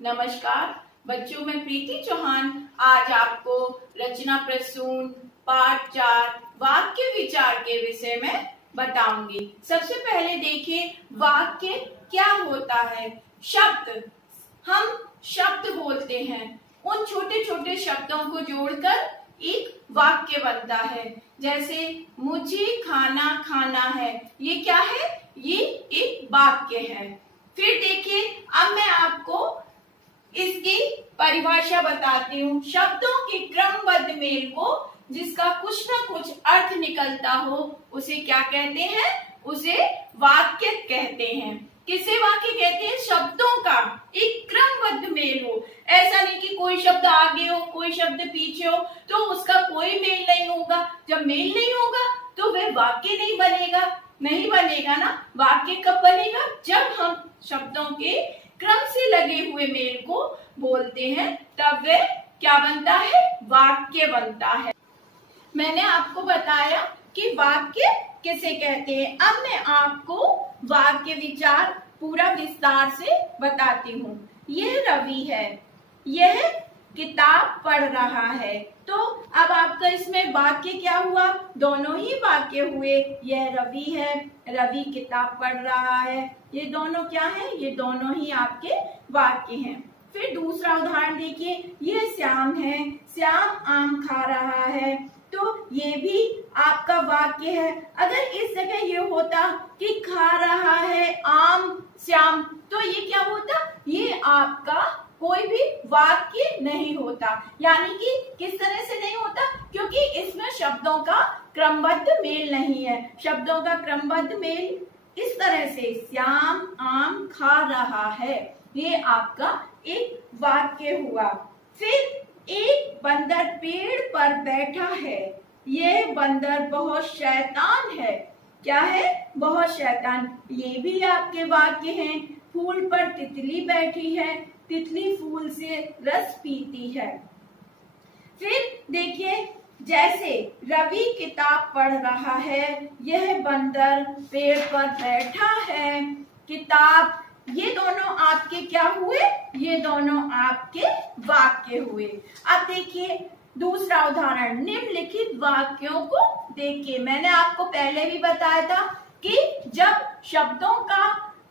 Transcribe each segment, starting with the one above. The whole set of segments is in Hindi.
नमस्कार बच्चों, मैं प्रीति चौहान आज आपको रचना प्रसून पाठ 4 वाक्य विचार के विषय में बताऊंगी। सबसे पहले देखिए वाक्य क्या होता है। शब्द, हम शब्द बोलते हैं, उन छोटे छोटे शब्दों को जोड़कर एक वाक्य बनता है। जैसे मुझे खाना खाना है, ये क्या है? ये एक वाक्य है। फिर देखिए अब मैं आपको इसकी परिभाषा बताती हूँ। शब्दों के क्रमबद्ध मेल को जिसका कुछ न कुछ अर्थ निकलता हो उसे क्या कहते हैं? उसे वाक्य कहते हैं। किसे वाक्य कहते हैं? शब्दों का एक क्रमबद्ध मेल हो। ऐसा नहीं कि कोई शब्द आगे हो कोई शब्द पीछे हो तो उसका कोई मेल नहीं होगा। जब मेल नहीं होगा तो वह वाक्य नहीं बनेगा ना। वाक्य कब बनेगा? जब हम शब्दों के क्रम से लगे हुए मेल को बोलते हैं, तब वह क्या बनता है? वाक्य बनता है। मैंने आपको बताया कि वाक्य किसे कहते हैं। अब मैं आपको वाक्य विचार पूरा विस्तार से बताती हूँ। यह रवि है, यह किताब पढ़ रहा है। तो अब आपका इसमें वाक्य क्या हुआ? दोनों ही वाक्य हुए। यह रवि है, रवि किताब पढ़ रहा है, ये दोनों क्या है? ये दोनों ही आपके वाक्य हैं। फिर दूसरा उदाहरण देखिए, यह श्याम है, श्याम आम खा रहा है, तो ये भी आपका वाक्य है। अगर इस जगह ये होता कि खा रहा है आम श्याम, तो ये क्या होता? ये आपका कोई भी वाक्य नहीं होता। यानी कि किस तरह से नहीं होता? क्योंकि इसमें शब्दों का क्रमबद्ध मेल नहीं है। शब्दों का क्रमबद्ध मेल इस तरह से, श्याम आम खा रहा है, ये आपका एक वाक्य हुआ। फिर एक बंदर पेड़ पर बैठा है, यह बंदर बहुत शैतान है। क्या है? बहुत शैतान। ये भी आपके वाक्य हैं। फूल पर तितली बैठी है, तितली फूल से रस पीती है। फिर देखिए, जैसे रवि किताब पढ़ रहा है, यह बंदर पेड़ पर बैठा है, किताब, ये दोनों आपके क्या हुए? ये दोनों आपके वाक्य हुए। अब देखिए दूसरा उदाहरण, निम्नलिखित वाक्यों को देखिए। मैंने आपको पहले भी बताया था कि जब शब्दों का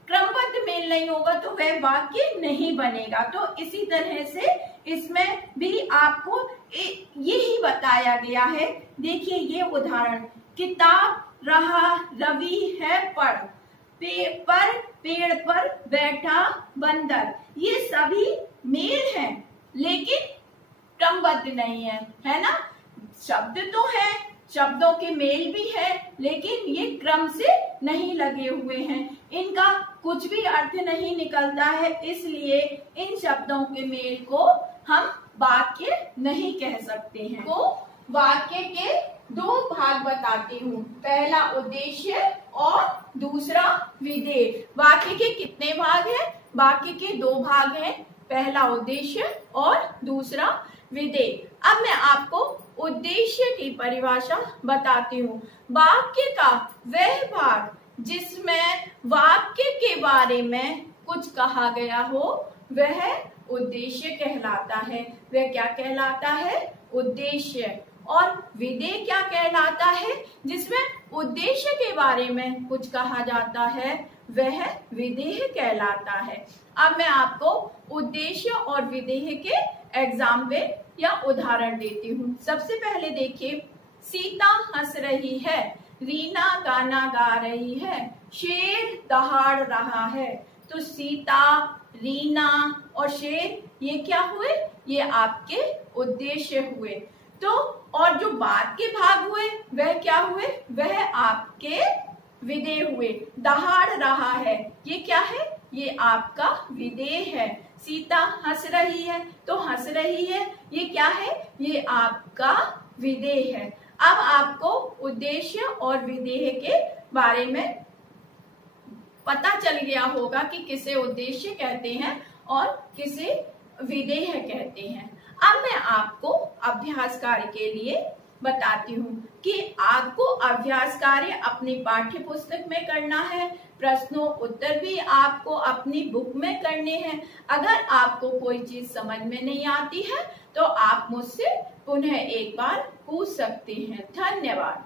क्रमबद्ध मेल नहीं होगा तो वह वाक्य नहीं बनेगा। तो इसी तरह से इसमें भी आपको यही बताया गया है। देखिए ये उदाहरण, किताब रहा रवि है पढ़, पेड़ पर बैठा बंदर, ये सभी मेल हैं लेकिन क्रमबद्ध नहीं है ना। शब्द तो है, शब्दों के मेल भी है, लेकिन ये क्रम से नहीं लगे हुए हैं। इनका कुछ भी अर्थ नहीं निकलता है, इसलिए इन शब्दों के मेल को हम वाक्य नहीं कह सकते हैं। तो वाक्य के दो भाग बताती हूँ, पहला उद्देश्य और दूसरा विधेय। वाक्य के कितने भाग हैं? वाक्य के दो भाग हैं, पहला उद्देश्य और दूसरा विधेय। अब मैं आपको उद्देश्य की परिभाषा बताती हूँ। वाक्य का वह भाग जिसमें वाक्य के बारे में कुछ कहा गया हो वह उद्देश्य कहलाता है। वह क्या कहलाता है? उद्देश्य। और विधेय क्या कहलाता है? जिसमें उद्देश्य के बारे में कुछ कहा जाता है वह विधेय कहलाता है। अब मैं आपको उद्देश्य और विधेय के एग्जाम्पल या उदाहरण देती हूँ। सबसे पहले देखिए, सीता हंस रही है, रीना गाना गा रही है, शेर दहाड़ रहा है। तो सीता, रीना और शेर ये क्या हुए? ये आपके उद्देश्य हुए। तो और जो बाद के भाग हुए वह क्या हुए? वह आपके विधेय हुए। दहाड़ रहा है, ये क्या है? ये आपका विधेय है। सीता हंस रही है, तो हंस रही है, ये क्या है? ये आपका विधेय है। अब आपको उद्देश्य और विधेय के बारे में पता चल गया होगा कि किसे उद्देश्य कहते हैं और किसे विधेय कहते हैं। अब मैं आपको अभ्यास कार्य के लिए बताती हूँ कि आपको अभ्यास कार्य अपनी पाठ्य पुस्तक में करना है, प्रश्नों उत्तर भी आपको अपनी बुक में करने हैं। अगर आपको कोई चीज समझ में नहीं आती है तो आप मुझसे पुनः एक बार पूछ सकते हैं। धन्यवाद।